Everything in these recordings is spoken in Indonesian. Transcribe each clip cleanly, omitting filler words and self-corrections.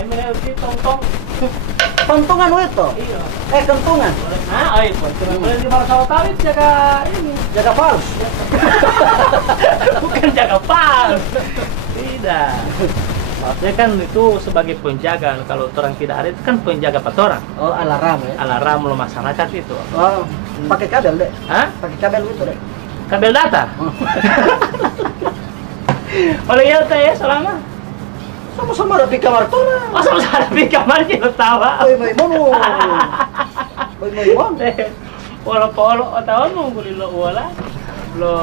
Ini uti tong-tong. Pentungan itu. Iya. Kentungan. Ah, ayo, boleh di Barca Tawit jaga ini. Jaga pals. Bukan jaga pas. Tidak. Maksudnya kan itu sebagai penjaga. Kalau orang tidak ada itu kan penjaga patorang. Oh, alarm ya. Alarm lo masyarakat itu. Oh, pakai kabel deh. Hah? Pakai kabel gitu deh. Kabel data. Oleh ya teh selama Sama-sama ada di kamar tuh. oh sama di kamarnya lo tawa. Oi, mai mono. Oi, mai mono. Polo-polo tahu mau beli lo wala. Lo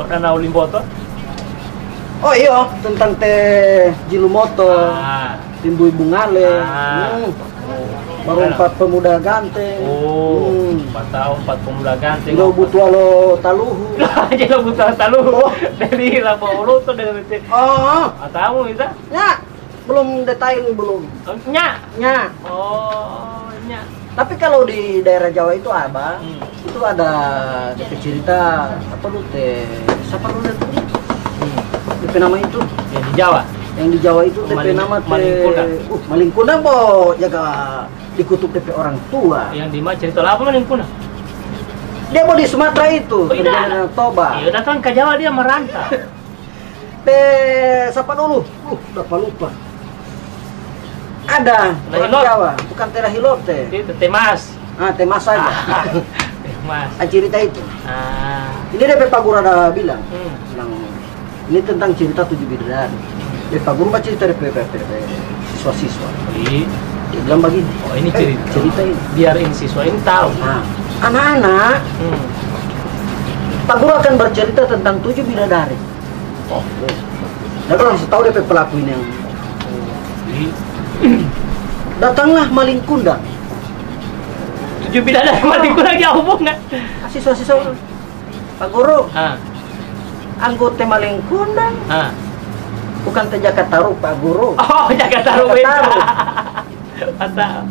danau limboto. Oh iya, tentang teh Jilumoto, Ah. Timbu Ibu Ngale. Ah. Baru 4 pemuda ganteng. Oh, 4 tahun 4 pemuda ganteng. Lo butuh lo taluhu. Aja lo butuh talu. Dari lapo lo tuh dari Oh, tahu itu? nya. Belum detail belum. Nya. Nya. Oh, nya. Tapi kalau di daerah Jawa itu Abang, Hmm. itu ada DP cerita apa lu teh? Siapa lu teh? DP nama itu Ya di Jawa. yang di Jawa itu DP Maling- nama teh Maling Kundang. Maling Kundang po jaga dikutuk DP orang tua. Yang di mana cerita apa mana pun? Dia mau di Sumatera itu, Oh, iya. perjalanan Toba. Iya datang ke Jawa dia merantau. Teh siapa dulu? Udah lupa. Ada Teh orang Hilot. Jawa, bukan Teh Hilot teh. Itu Temas. Temas saja. Temas. Cerita itu. Ah. Ini DP Pak Guru ada bilang, Hmm. ini tentang cerita 7 bidadari. DP Pak Guru cerita DP siswa-siswa. Iya. Dia bilang begini. Oh ini cerita. Cerita ini. Biar ini siswa ini tahu. Nah, anak-anak, Hmm. Pak Guru akan bercerita tentang 7 bidadari. Oh. Dan kalau harus tahu DP pelaku ini yang Iya. datanglah maling kundang. 7 bidadari matiku lagi hubungan. Siswa-siswa, Pak Guru, Ah. anggota maling kundang, Ah. bukan teh Jakarta taruh Pak Guru. Oh, jaga taruh Jaga taruh. Mantap.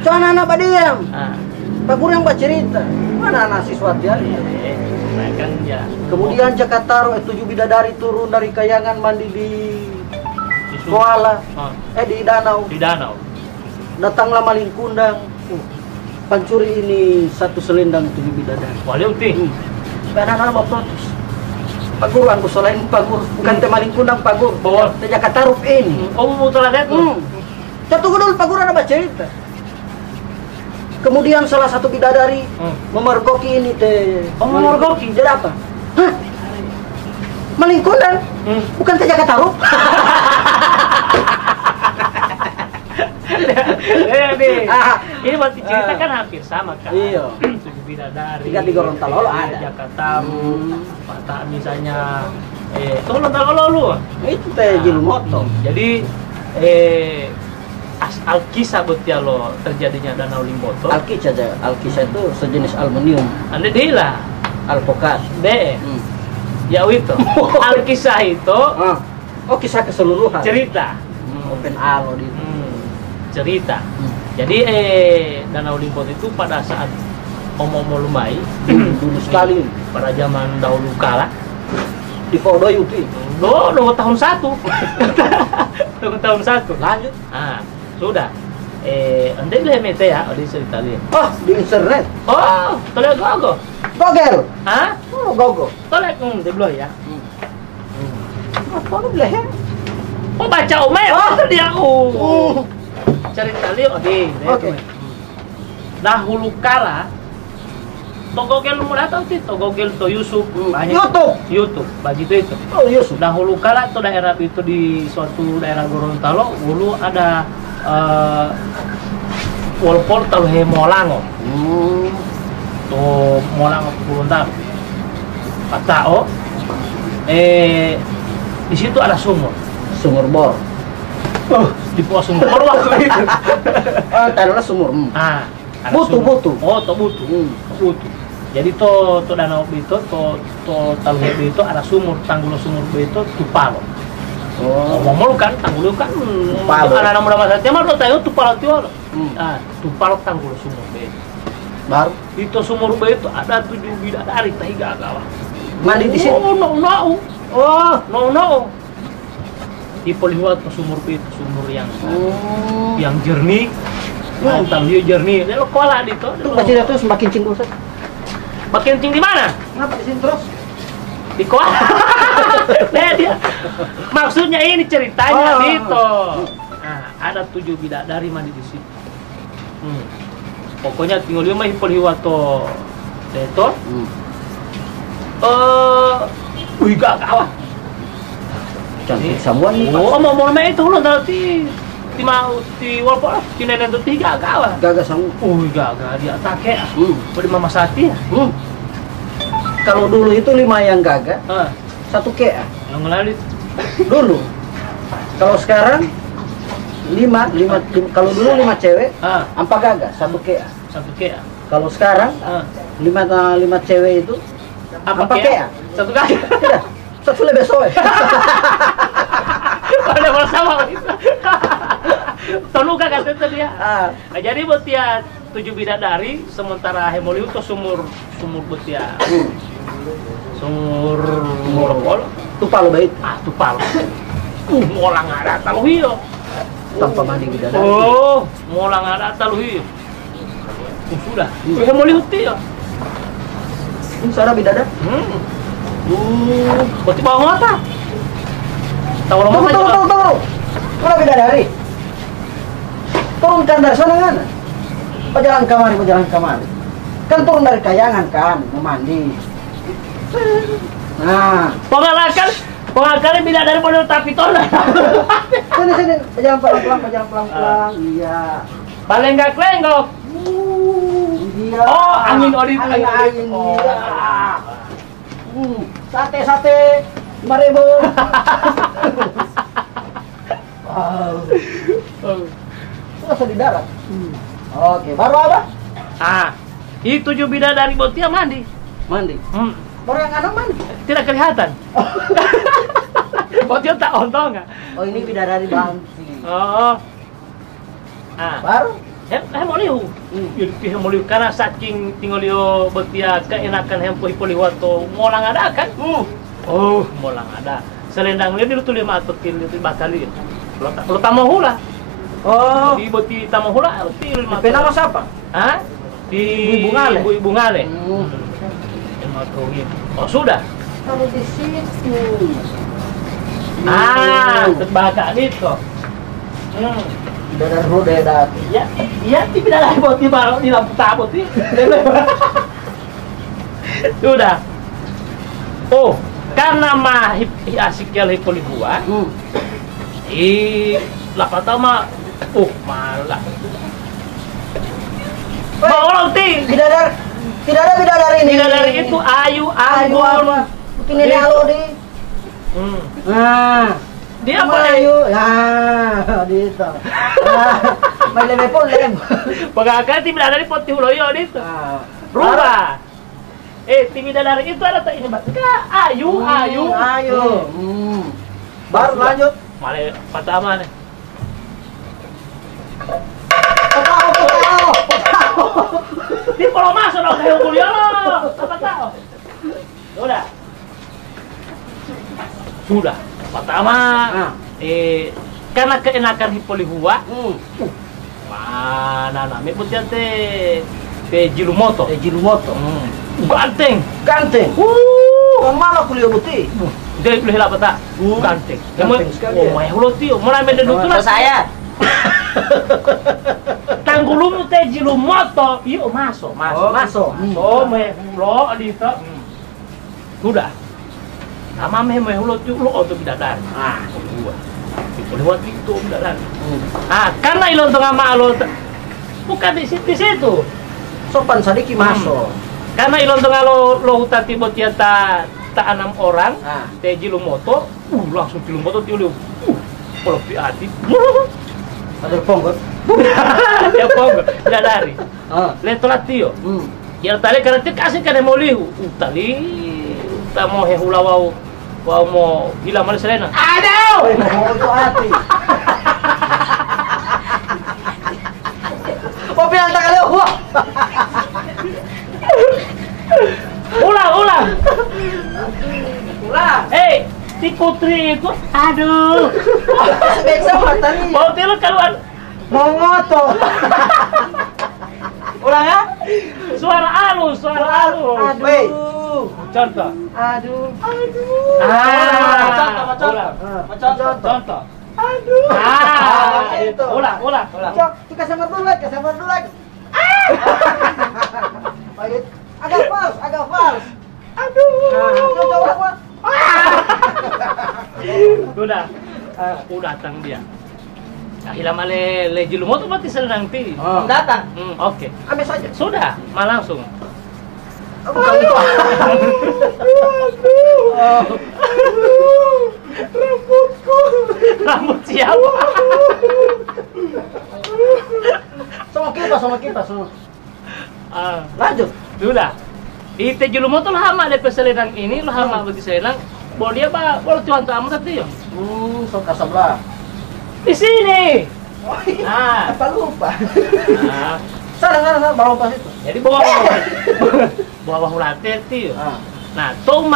So anak-anak Pak diam. Ah. Pak Guru yang bercerita. Mana anak siswa dia? Nah, kan ya. Kemudian Jakarta 7 bidadari turun dari kayangan mandi di Isu. Kuala, Oh, di danau. di danau. Datanglah maling kundang. Pancuri ini satu selendang 7 bidadari. Wali uti. Anak-anak mau protes. Pak Guru, aku solain Pak Guru. Bukan teh maling kundang Pak Guru. Bawa. Teh Jakarta Taruh ini. Oh, mau telah tuh. Tunggu dulu Pak Guru ada baca cerita. Kemudian salah satu bidadari memergoki ini teh. Oh, memergoki? Jadi apa? Hah? Maling kundang? Bukan teh Jakarta Taruh. Ini berarti cerita kan hampir sama kan? Iya. 7 bidadari. 3 di Gorontalo ada. Jakarta Patah misalnya Gorontalo lu. Itu teh Jilumoto. Jadi alkisah betul lo terjadinya danau Limboto. Alkis aja. Alkis itu sejenis aluminium. Anda lah. Alpokat. Deh. Ya itu. Alkisah itu Oh, kisah keseluruhan. cerita. Open alo di. Cerita. Jadi danau Limboto itu pada saat Omo Lumai dulu sekali pada zaman dahulu kala di Podo Yupi. nunggu tahun 1. Nunggu tahun 1. Lanjut. Ah, sudah. Anda boleh mete ya, di cerita lihat. Oh, di internet. Oh, tolek gogo. Gogel. Hah? Oh, gogo. Tolek di belah ya. Apa lu boleh? Oh, baca Ome, oh dia cerita lihat di. Oke. Dahulu kala Togogel mulai tahu sih, Togogel to Yusuf banyak. YouTube, begitu itu. Oh, Yusuf. Dahulu kala tuh daerah itu di suatu daerah Gorontalo, dulu ada Wolpol tahu Molango. Tuh Molango Gorontalo. Patao. Di situ ada sumur. Sumur bor. Di bawah sumur bor waktu itu. Taruhlah sumur. Ah, ada Butuh, sumur. butuh. Oh, to butuh. Butuh. Jadi to danau itu to tahu itu ada sumur, tanggul sumur itu tupalo. Oh. Ngomong kan tanggul kan Tupalo. anak-anak muda masa tema lo tahu tupalo tiwalo. Ah, tupalo tanggul sumur be. Baru Itu sumur be itu ada 7 bidadari tahiga gawa. mandi di situ. Oh, no. Oh, No. Hipolihuat sumur itu sumur yang jernih. Tahu dia jernih. Dia lo kola di to. Itu pasti dia terus makin cing terus. Makin cing di mana? Ngapa di sini terus? Di kola. Nah, dia. Maksudnya ini ceritanya gitu. Nah, ada 7 bidadari mandi di situ. Pokoknya tinggal dia mah Hipolihuat to. Deto. Wih gak kawan. Cantik samuan nih. Oh, mau itu lo nanti di walaupun di nenek itu 3 kawan. Gagas samu. Gagal dia take. Pada mama sati ya. Kalau dulu itu 5 yang gagal, 1 kea. Yang ngelalit. Dulu. Kalau sekarang 5 kalau dulu 5 cewek, 4 gagal, 1 kea. 1 kea. Kalau sekarang 5 cewek itu 4 kea. 1 gagal. Tidak. 1 lebih soe. Ada bersama kita. Tolu kagak itu dia. Jadi buat dia 7 bidadari, sementara Hemoliu itu sumur buat dia. Sumur pol. Tupalo baik. Tupalo. Molang ada talu hiyo. Tanpa mandi bidadari. Molang ada talu hiyo. Sudah. Hemoliu itu ya. Ini suara bidadari. Berarti bawang mata. Tahu lama aja. Tunggu. Mana bidadari? Turunkan dari sana kan? Pejalan kamari. Kan turun dari kayangan kan, mau mandi. Nah, pengalakan bidadari model tapi tona. Sini, pejalan pelan-pelan. Iya. Paling gak kelenggok. Iya. Angin. Iya. Sate 5.000. Langsung di darat. Oke, baru apa? Itu 7 bidadari botia mandi. Baru yang anak mandi. Tidak kelihatan. Botia tak ontong nggak? Oh, ini bidadari bangsi. Baru? Hemoliu. Jadi Hemoliu karena saking tinggal yo botia keenakan Hipolihuat to molang ada kan? Molang ada. Selendang dia dulu tuh 5 atau 5 kali. Kalau tamu hula. Di boti tamu hula ti 5. Kenapa siapa? Di Ibu Ngale. Sudah. Kalau di situ. Terbakar itu. Bidadari roda. Iya, di bidadari boti baru di lampu tabut sih. Sudah. Karena mah asiknya Hipolihuat. Lapatau mah malah. Mau ti Bidadari. Tidak ada bidadari ini. Bidadari itu Ayu Anggun. Itu nenek alo di. Dia apa Ayu? Gitu. May lebe po lem. Pagkakati bidadari poti huloyo dito. Berubah. Ti bidadari itu ada tak ini Ayu. Baru lanjut. Male pertama nih. Potao. Di kalau masuk dong kayak kuliah lo. Apa tahu? Sudah. Pertama, karena keenakan Hipolihuat. Mana namanya putih teh Jilumoto. Ganteng. Yang mana kuliah putih? Dia boleh lah tak? Ganteng. Mau yang lo tio, mau namanya duduk tuh saya. Tanggulum teh Jilumoto, iyo masuk. Mehulo dito. Sudah. Nama mehulo tuh lo auto bidadari. Hipolihuat itu bidadari. Karena ilon tengah malo, bukan di situ. Sopan sadiki masuk. Karena ilon tengah lo hutati buat ta 6 orang, teh Jilumoto, langsung Jilumoto tiuliu. Kalau hati. Ada ponggot. Ya ponggot, bidadari. Letolat tio. Ya tali karena dia kasih kan Hemoliu. Tali tak mau hehula wau mau hilang mana selena. Aduh. Mau itu hati. Mau bilang tak kali. Ulang. Di putri itu, aduh. Sebeksa matanya. Mau tilu keluar. Mau ngoto. Ulang ya? Suara halus, suara halus. Aduh. Contoh. Aduh. Contoh. Contoh. Aduh. Itu. Ulang. Cok, kita samar dulu lagi. Baik. Agak fals. Aduh. Coba. Udah datang dia. Kahila male lejilu moto mati senang ti. Datang. Oke. Ambil saja. Sudah, langsung. Rambutku. Rambut siapa? Sama kipas. Lanjut. Sudah. Ite julu moto lama de peselenang ini lama beti selenang. Bawa dia bawa tuan tamu tadi yo. Sok sebelah. Di sini. Apa lupa? Nah. Sana bawa pas itu. Jadi bawa hulate ti. Nah, tuh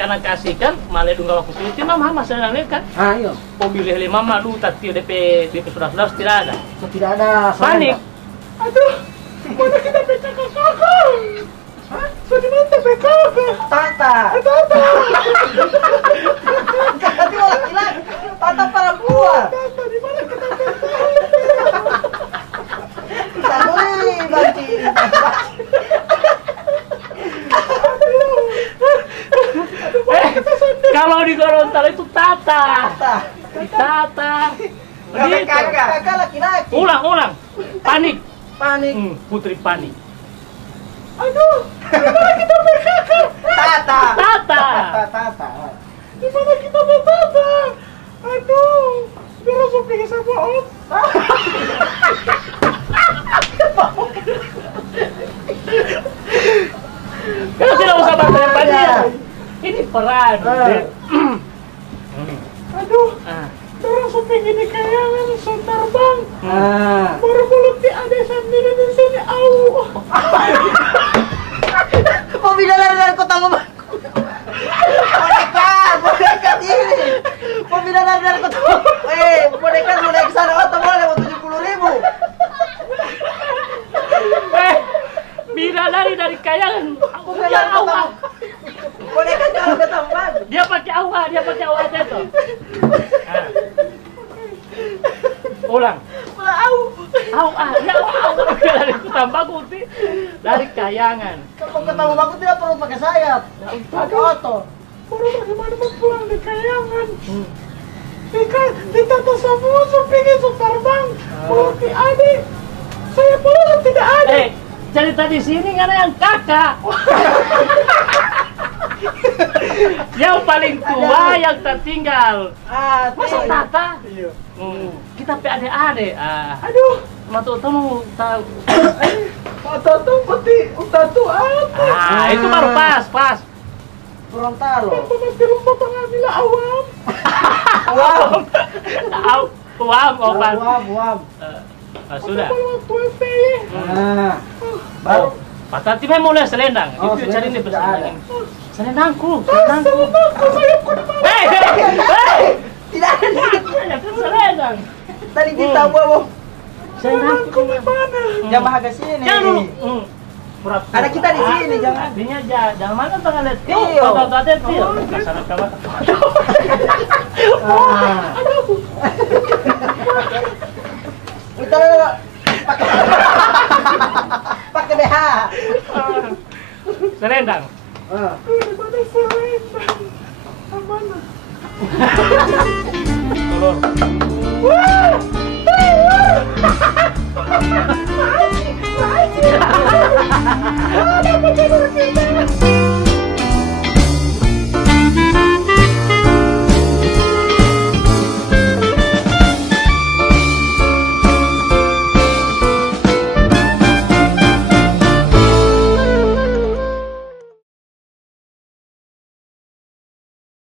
karena kasihkan malah dunggal waktu itu mama senang kan? Iya. Mobil hele mama lu tadi DP sudah tidak ada. Tidak ada. Panik. Aduh. Mana kita pecah kakak? Hah? Sudah mana kakak? Tata. Tadi laki-laki. Tata perempuan. Tata di mana kita Samuli banci. Kalau di Gorontalo itu Tata. Kakak laki-laki. Ulang. Panik. Putri panik. Aduh, gimana kita kakak? Tata. Gimana kita Tata? Aduh, dia langsung pergi sama Om. Kau tidak usah bantu dia. Ini peran. Aduh, dia langsung pergi di kayangan sebentar bang. Baru mulut di ada sendiri di sini. Mau bidadari dari kota Mama. Boneka ini. Mau bidadari dari kota. Boneka sana kota boleh 70.000. Bidadari dari kayangan. Dia awal. Boneka jangan ketambang. Dia pakai awal aja tuh. Ulang. Dari tambah putih dari kayangan. Kalau ketemu bagus tidak perlu pakai sayap. Pakai oto. Baru bagaimana mau pulang di kayangan? Di tata semua supingin terbang. Putih adik. Saya pulang tidak ada. Cerita di sini nggak ada yang kakak. Yang paling tua yang tertinggal. Masa Tata? Iya. Kita pe adik-adik. Aduh, matu tamu tahu. Mata tuh putih udah tua. Itu baru pas. Gorontalo. Di rumah pengambil awam. Uam. Sudah. Baru. Patati memang mulai selendang. Itu cari ini berselendang. Selendangku. Sayapku di mana? Tidak ada. Selendang. Tadi kita bawa. Selendangku di mana? Jangan bahagia sini. Jangan dulu. Ada kita di sini, jangan. Dinya jangan mana tengah lihat. Iyo. Tahu-tahu tio. Kasar kawan. Kita pakai BH. Selendang. Di mana selendang? Mana? Telur. Ada apa telur kita?